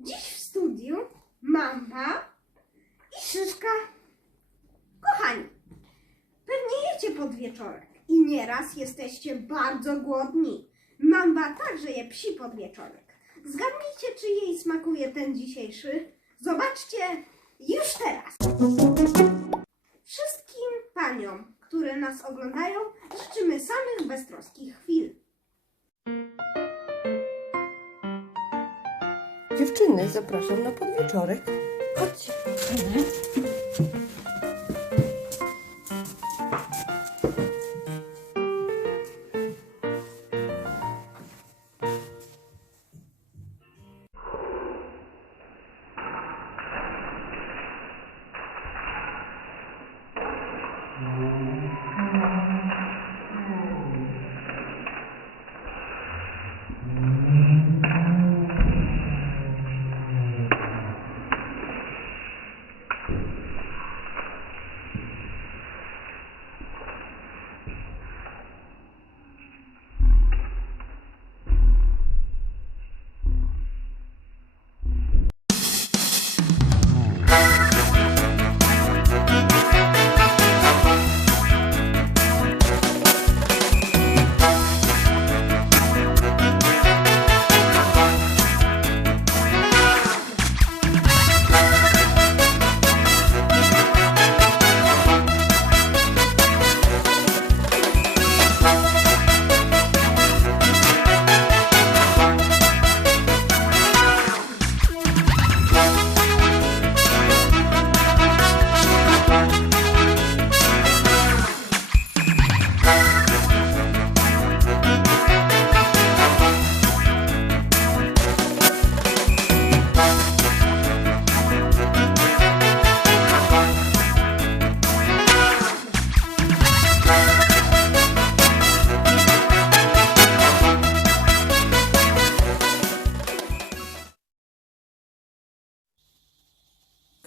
Dziś w studiu Mamba i Szyszka. Kochani, pewnie jecie pod wieczorek i nieraz jesteście bardzo głodni. Mamba także je psi pod wieczorek. Zgadnijcie, czy jej smakuje ten dzisiejszy? Zobaczcie już teraz. Wszystkim paniom, które nas oglądają, życzymy samych beztroskich chwil. Dziewczyny, zapraszam na podwieczorek. Chodźcie. Mm-hmm.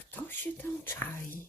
Kto się tam czai?